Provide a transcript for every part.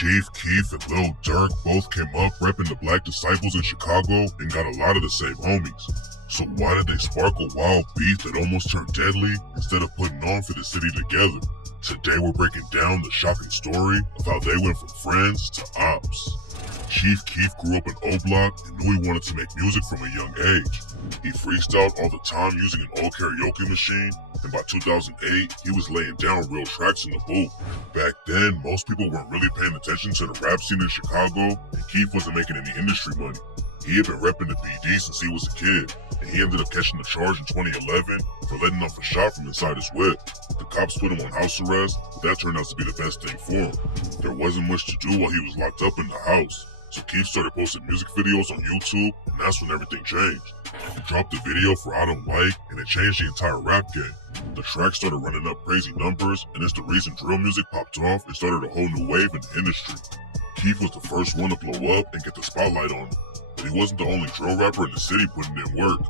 Chief Keef and Lil Durk both came up repping the Black Disciples in Chicago and got a lot of the same homies. So why did they spark a wild beef that almost turned deadly instead of putting on for the city together? Today we're breaking down the shocking story of how they went from friends to ops. Chief Keef grew up in O-Block and knew he wanted to make music from a young age. He freestyled all the time using an old karaoke machine, and by 2008, he was laying down real tracks in the booth. Back then, most people weren't really paying attention to the rap scene in Chicago, and Keef wasn't making any industry money. He had been repping the BD since he was a kid, and he ended up catching a charge in 2011 for letting off a shot from inside his whip. The cops put him on house arrest, but that turned out to be the best thing for him. There wasn't much to do while he was locked up in the house. So Keef started posting music videos on YouTube, and that's when everything changed. He dropped a video for I Don't Like, and it changed the entire rap game. The track started running up crazy numbers, and it's the reason drill music popped off and started a whole new wave in the industry. Keef was the first one to blow up and get the spotlight on him. But he wasn't the only drill rapper in the city putting in work.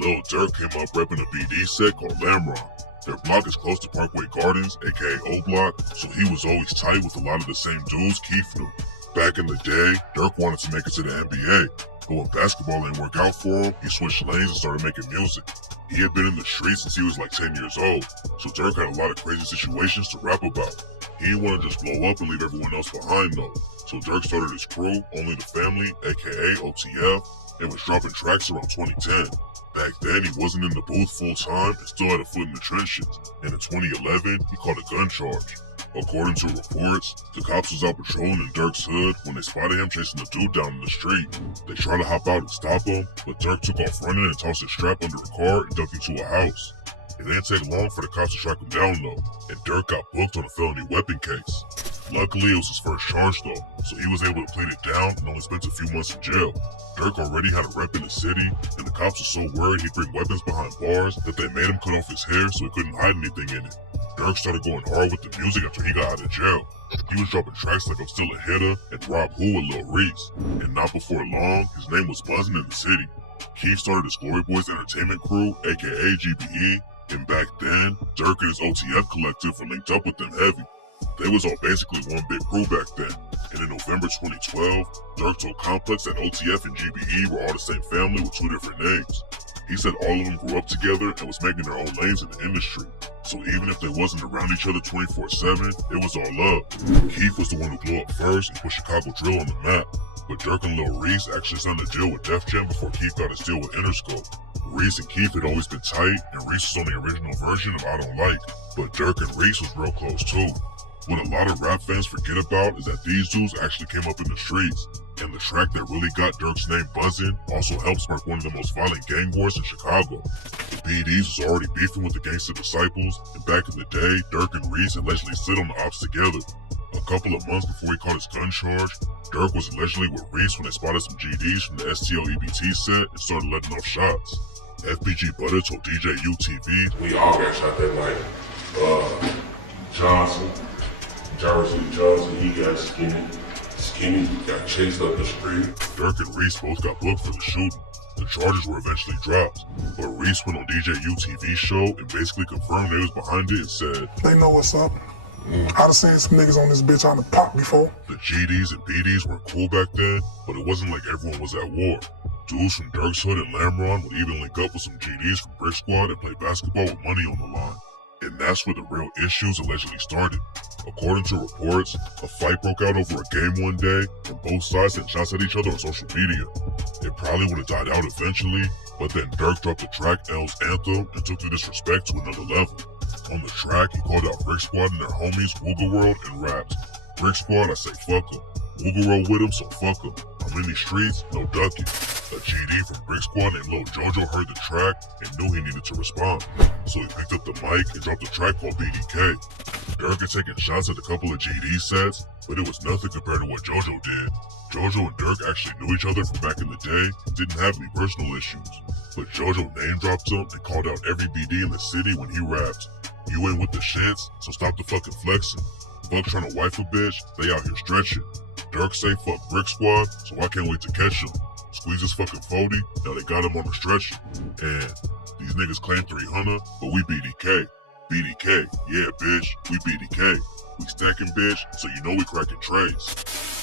Lil Durk came up repping a BD set called Lamron. Their block is close to Parkway Gardens, aka O-Block, so he was always tight with a lot of the same dudes Keef knew. Back in the day, Durk wanted to make it to the NBA, but when basketball didn't work out for him, he switched lanes and started making music. He had been in the streets since he was like 10 years old, so Durk had a lot of crazy situations to rap about. He didn't want to just blow up and leave everyone else behind though, so Durk started his crew, Only the Family, aka OTF, and was dropping tracks around 2010. Back then, he wasn't in the booth full time and still had a foot in the trenches, and in 2011, he caught a gun charge. According to reports, the cops was out patrolling in Durk's hood when they spotted him chasing the dude down in the street. They tried to hop out and stop him, but Durk took off running and tossed his strap under a car and ducked into a house. It didn't take long for the cops to track him down though, and Durk got booked on a felony weapon case. Luckily, it was his first charge though, so he was able to plead it down and only spent a few months in jail. Durk already had a rep in the city, and the cops were so worried he'd bring weapons behind bars that they made him cut off his hair so he couldn't hide anything in it. Durk started going hard with the music after he got out of jail. He was dropping tracks like I'm Still a Hitter and Rob Who and Lil Reese, and not before long, his name was buzzing in the city. Keef started his Glory Boys Entertainment Crew, aka GBE, and back then, Durk and his OTF collective were linked up with them heavy. They was all basically one big crew back then, and in November 2012, Durk told Complex that OTF and GBE were all the same family with two different names. He said all of them grew up together and was making their own lanes in the industry, so even if they wasn't around each other 24/7, it was all love. Keef was the one who blew up first and put Chicago drill on the map, but Durk and Lil Reese actually signed a deal with Def Jam before Keef got his deal with Interscope. Reese and Keef had always been tight, and Reese was on the original version of I Don't Like, but Durk and Reese was real close too. What a lot of rap fans forget about is that these dudes actually came up in the streets, and the track that really got Durk's name buzzing also helped spark one of the most violent gang wars in Chicago. The BDs was already beefing with the Gangsta Disciples, and back in the day, Durk and Reese allegedly slid on the ops together. A couple of months before he caught his gun charge, Durk was allegedly with Reese when they spotted some GDs from the STL EBT set and started letting off shots. FBG Butter told DJ UTV, "We all got shot that night. Johnson, he got skinny, got chased up the street." Durk and Reese both got booked for the shooting. The charges were eventually dropped, but Reese went on DJ UTV's show and basically confirmed they was behind it and said, "They know what's up. I done seen some niggas on this bitch on the pop before." The GDs and BDs weren't cool back then, but it wasn't like everyone was at war. Dudes from Durk's hood and Lamron would even link up with some GDs from Brick Squad and play basketball with money on the line. And that's where the real issues allegedly started. According to reports, a fight broke out over a game one day, and both sides sent shots at each other on social media. It probably would have died out eventually, but then Durk dropped the track L's Anthem and took the disrespect to another level. On the track, he called out Brick Squad and their homies, Wooga World, and rapped, "Brick Squad, I say fuck 'em. Wooga World with 'em, so fuck 'em. I'm in these streets, no ducking." A GD from Brick Squad named Lil Jojo heard the track and knew he needed to respond, so he picked up the mic and dropped a track called BDK. Durk had taken shots at a couple of GD sets, but it was nothing compared to what Jojo did. Jojo and Durk actually knew each other from back in the day and didn't have any personal issues, but Jojo name dropped him and called out every BD in the city when he rapped, "You ain't with the shits, so stop the fucking flexing. Fuck trying to wife a bitch, they out here stretching. Durk say fuck Brick Squad, so I can't wait to catch him. Squeeze his fucking 40, now they got him on the stretcher. And these niggas claim 300, but we BDK. BDK, yeah bitch, we BDK. We stacking bitch, so you know we cracking trays."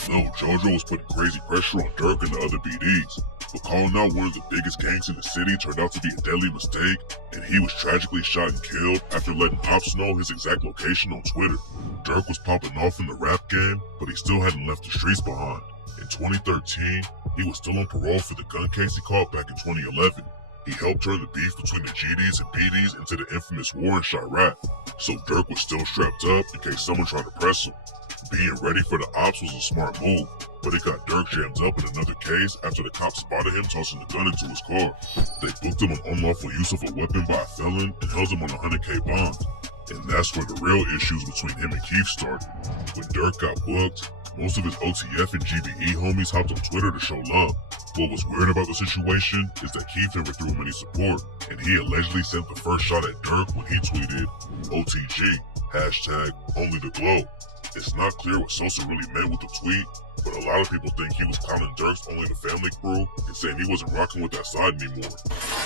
Lil JoJo was putting crazy pressure on Durk and the other BDs, but calling out one of the biggest gangs in the city turned out to be a deadly mistake, and he was tragically shot and killed after letting ops know his exact location on Twitter. Durk was popping off in the rap game, but he still hadn't left the streets behind. In 2013, he was still on parole for the gun case he caught back in 2011. He helped turn the beef between the GDs and BDs into the infamous war in Chiraq, so Durk was still strapped up in case someone tried to press him. Being ready for the ops was a smart move, but it got Durk jammed up in another case after the cops spotted him tossing the gun into his car. They booked him on unlawful use of a weapon by a felon and held him on a $100K bond. And that's where the real issues between him and Keef started. When Durk got booked, most of his OTF and GBE homies hopped on Twitter to show love. What was weird about the situation is that Keef never threw him any support, and he allegedly sent the first shot at Durk when he tweeted, OTG, #OnlyTheGlobe. It's not clear what Sosa really meant with the tweet, but a lot of people think he was calling Durk's Only the Family crew and saying he wasn't rocking with that side anymore.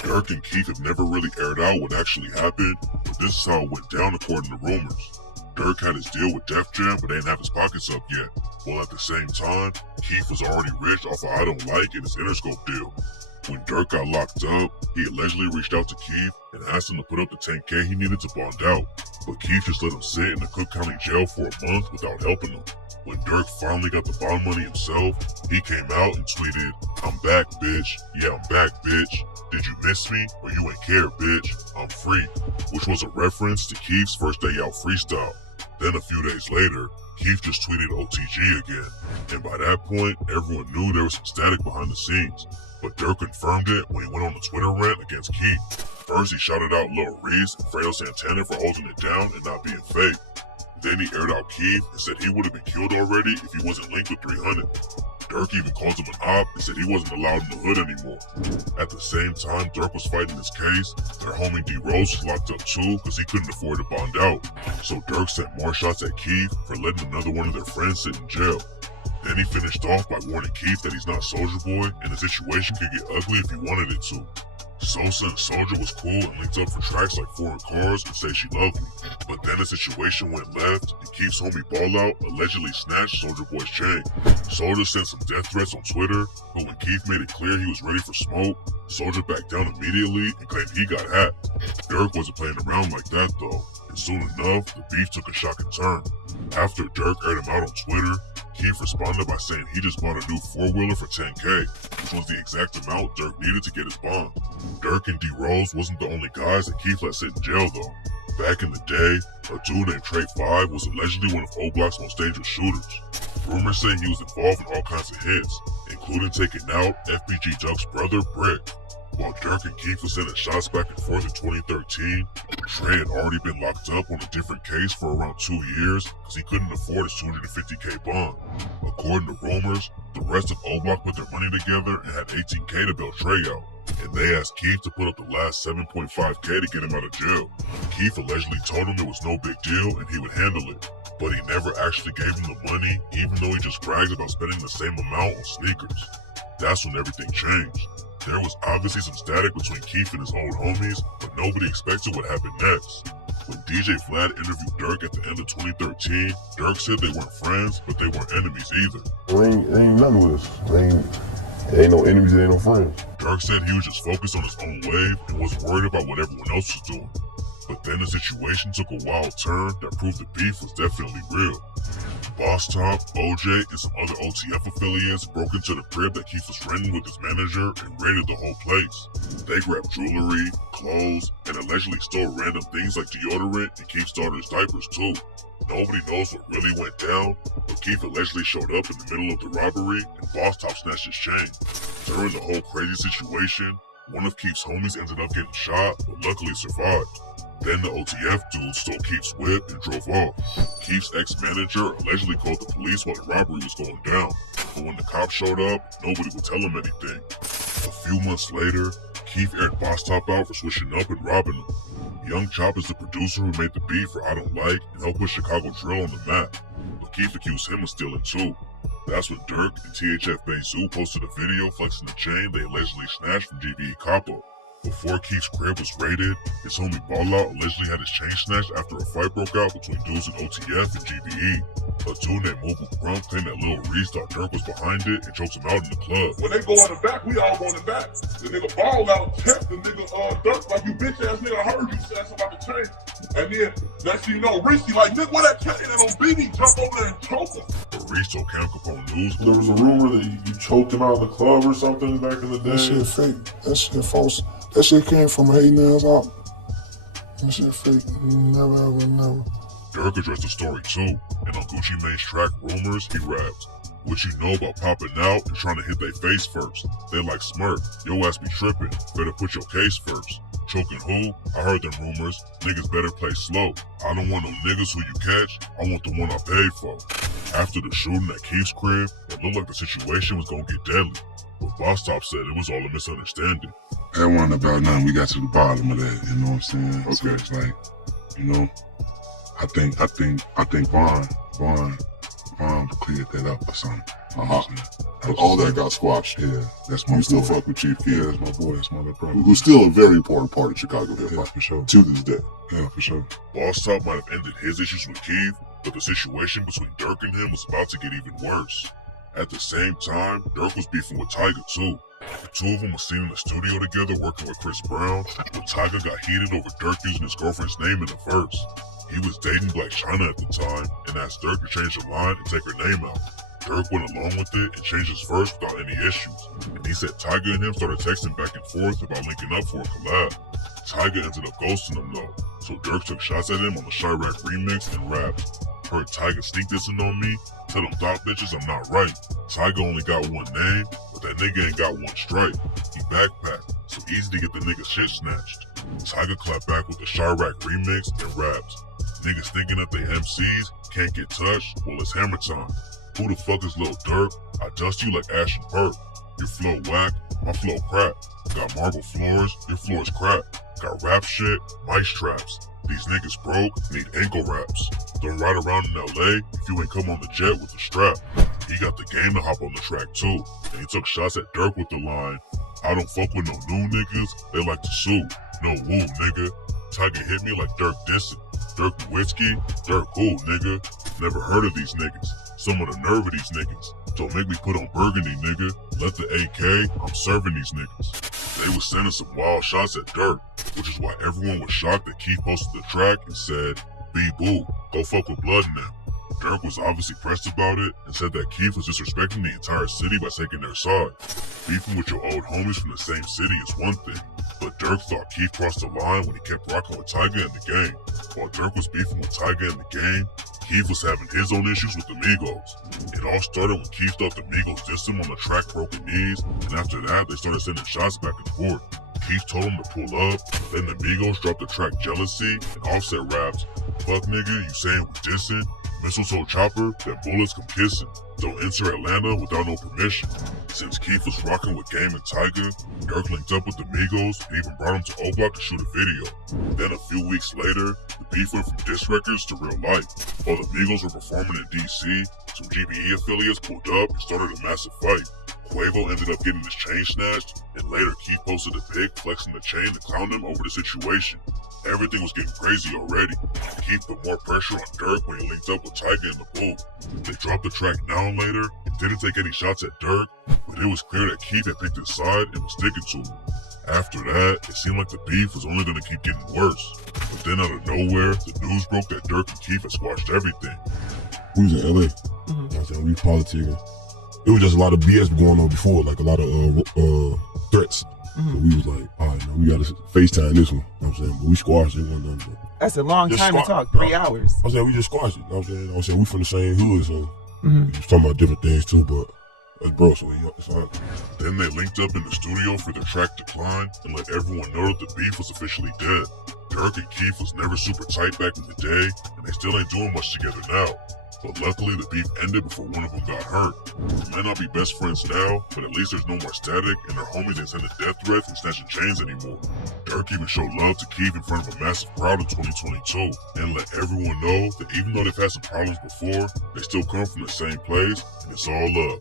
Durk and Keef have never really aired out what actually happened, but this is how it went down according to rumors. Durk had his deal with Def Jam, but they didn't have his pockets up yet, while at the same time, Keef was already rich off of I Don't Like and his Interscope deal. When Durk got locked up, he allegedly reached out to Keef and asked him to put up the $10K he needed to bond out, but Keef just let him sit in the Cook County jail for a month without helping him. When Durk finally got the bond money himself, he came out and tweeted, I'm back, bitch. Yeah, I'm back, bitch. Did you miss me? Or you ain't care, bitch. I'm free. Which was a reference to Keef's first day out freestyle. Then a few days later, Keef just tweeted OTG again. And by that point, everyone knew there was some static behind the scenes. But Durk confirmed it when he went on a Twitter rant against Keef. First, he shouted out Lil Reese and Fredo Santana for holding it down and not being fake. Then he aired out Keef and said he would have been killed already if he wasn't linked with 300. Durk even called him an op and said he wasn't allowed in the hood anymore. At the same time Durk was fighting this case, their homie D Rose was locked up too because he couldn't afford to bond out. So Durk sent more shots at Keef for letting another one of their friends sit in jail. Then he finished off by warning Keef that he's not Soulja Boy and the situation could get ugly if he wanted it to. Sosa and Soulja was cool and linked up for tracks like Foreign Cars and Say She Loved Me. But then the situation went left and Keef's homie Ball Out allegedly snatched Soulja Boy's chain. Soulja sent some death threats on Twitter, but when Keef made it clear he was ready for smoke, Soulja backed down immediately and claimed he got hacked. Durk wasn't playing around like that though, and soon enough, the beef took a shocking turn. After Durk aired him out on Twitter, Keef responded by saying he just bought a new 4-wheeler for $10K, which was the exact amount Durk needed to get his bond. Durk and D Rose wasn't the only guys that Keef let sit in jail though. Back in the day, a dude named Trey 5 was allegedly one of O Block's most dangerous shooters. Rumors say he was involved in all kinds of hits, including taking out FBG Duck's brother Brick. While Durk and Keef was sending shots back and forth in 2013, Trey had already been locked up on a different case for around 2 years because he couldn't afford his $250K bond. According to rumors, the rest of O Block put their money together and had $18K to bail Trey out, and they asked Keef to put up the last $7.5K to get him out of jail. Keef allegedly told him it was no big deal and he would handle it, but he never actually gave him the money, even though he just bragged about spending the same amount on sneakers. That's when everything changed. There was obviously some static between Keef and his old homies, but nobody expected what happened next. When DJ Vlad interviewed Durk at the end of 2013, Durk said they weren't friends, but they weren't enemies either. Ain't nothing with us. Ain't no enemies, ain't no friends. Durk said he was just focused on his own wave and wasn't worried about what everyone else was doing. But then the situation took a wild turn that proved the beef was definitely real. Boss Top, OJ, and some other OTF affiliates broke into the crib that Keef was renting with his manager and raided the whole place. They grabbed jewelry, clothes, and allegedly stole random things like deodorant and Keef's daughter's diapers too. Nobody knows what really went down, but Keef allegedly showed up in the middle of the robbery and Boss Top snatched his chain. During the whole crazy situation, one of Keef's homies ended up getting shot, but luckily survived. Then the OTF dude stole Keef's whip and drove off. Keef's ex-manager allegedly called the police while the robbery was going down, but when the cops showed up, nobody would tell him anything. A few months later, Keef aired Boss Top out for switching up and robbing him. Young Chop is the producer who made the beat for I Don't Like and helped put Chicago drill on the map, but Keef accused him of stealing too. That's when Durk and THF Bezoo posted a video flexing the chain they allegedly snatched from GBE Capo. Before Keef's crib was raided, his homie Ball Out allegedly had his chain snatched after a fight broke out between dudes in OTF and GBE. A dude named Mobile Crump claimed that Lil Reese thought Durk was behind it and choked him out in the club. When they go on the back, we all go on the back. The nigga ball out, test the nigga Durk like, you bitch ass nigga, I heard you said something about the chain. And then next thing you know, Reese like, nigga, where that chain? And on BB jump over there and choke him. But Reese told Cam Capone News. There was a rumor that you choked him out of the club or something back in the day. That shit fake. That shit false. That shit came from Hating Ass out. That shit fake. Never ever, never. Durk addressed the story too, and on Gucci Mane's track Rumors, he rapped, "What you know about popping out and trying to hit they face first? They like smirk, yo ass be tripping, better put your case first. Choking who? I heard them rumors, niggas better play slow. I don't want no niggas who you catch, I want the one I paid for." After the shooting at Keith's crib, it looked like the situation was gonna get deadly, but Boss Top said it was all a misunderstanding. That wasn't about nothing. We got to the bottom of that, you know what I'm saying? So it's like, you know, I think Vaughn cleared that up or something. But all that got squashed. Yeah, that's my You still boy. fuck with Chief Yeah, Keef, that's my boy. That's my little brother. who's still a very important part of Chicago hip Yeah, hop for sure. to this day. Yeah, for sure. Boss Top might have ended his issues with Keith, but the situation between Durk and him was about to get even worse. At the same time, Durk was beefing with Tyga too. The two of them were seen in the studio together working with Chris Brown, but Tyga got heated over Durk using his girlfriend's name in the verse. He was dating Black China at the time and asked Durk to change the line and take her name out. Durk went along with it and changed his verse without any issues, and he said Tyga and him started texting back and forth about linking up for a collab. Tyga ended up ghosting him though, so Durk took shots at him on the Chirac remix and rapped, "Heard Tyga sneak dissing on me? Tell them thought bitches I'm not right. Tyga only got one name, but that nigga ain't got one stripe. He backpacked, so easy to get the nigga shit snatched." Tyga clapped back with the Chirac remix and raps, "Niggas thinking that they MCs can't get touched? Well, it's hammer time. Who the fuck is Lil Durk? I dust you like Ash and Perk. Your flow whack, my flow crap. Got marble floors, your floor's crap. Got rap shit, mice traps. These niggas broke, need ankle wraps. Don't ride around in LA if you ain't come on the jet with the strap." He got the game to hop on the track too, and he took shots at Durk with the line, "I don't fuck with no new niggas, they like to sue. No woo, nigga. Tyga hit me like Durk dissing. Durk Nowitzki? Durk who, nigga? Never heard of these niggas. Some of the nerve of these niggas. Don't make me put on burgundy, nigga. Let the AK, I'm serving these niggas." They was sending some wild shots at Durk, which is why everyone was shocked that Keith posted the track and said, "Be boo, go fuck with Blood now." Durk was obviously pressed about it and said that Keith was disrespecting the entire city by taking their side. Beefing with your old homies from the same city is one thing, but Durk thought Keith crossed the line when he kept rocking with Tyga in the game. While Durk was beefing with Tyga in the game, Keith was having his own issues with the Migos. It all started when Keith thought the Migos dissed him on the track Broken Knees, and after that they started sending shots back and forth. Keith told him to pull up, then the Migos dropped the track Jealousy, and Offset raps, "Fuck nigga, you saying we dissing? Mistletoe chopper, then bullets come kissing. Don't enter Atlanta without no permission." Since Keith was rocking with Game and Tyga, Durk linked up with the Migos and even brought him to O-Block to shoot a video. Then a few weeks later, the beef went from diss records to real life. While the Migos were performing in DC, some GBE affiliates pulled up and started a massive fight. Quavo ended up getting his chain snatched, and later Keith posted a pic flexing the chain to clown him over the situation. Everything was getting crazy already. Keith put more pressure on Durk when he linked up with Tyga in the booth. They dropped the track Now and Later and didn't take any shots at Durk, but it was clear that Keith had picked his side and was sticking to him. After that, it seemed like the beef was only going to keep getting worse. But then out of nowhere, the news broke that Durk and Keith had squashed everything. We was in LA. I was saying, we politicking. It was just a lot of BS going on before, like a lot of threats. So we was like, all right, now we gotta FaceTime this one. You know what I'm saying? But we squashed it one number. That's a long Just time to squash- talk, 3 hours. I was saying we just squashed it. You know what I'm saying? We from the same hood, so we was talking about different things too, but that's bro, so it's all right. Then they linked up in the studio for the track Decline and let everyone know that the beef was officially dead. Durk and Keith was never super tight back in the day, and they still ain't doing much together now. But luckily the beef ended before one of them got hurt. They might not be best friends now, but at least there's no more static and their homies ain't sending death threats and snatching chains anymore. Durk even showed love to Keith in front of a massive crowd in 2022 and let everyone know that even though they've had some problems before, they still come from the same place and it's all love.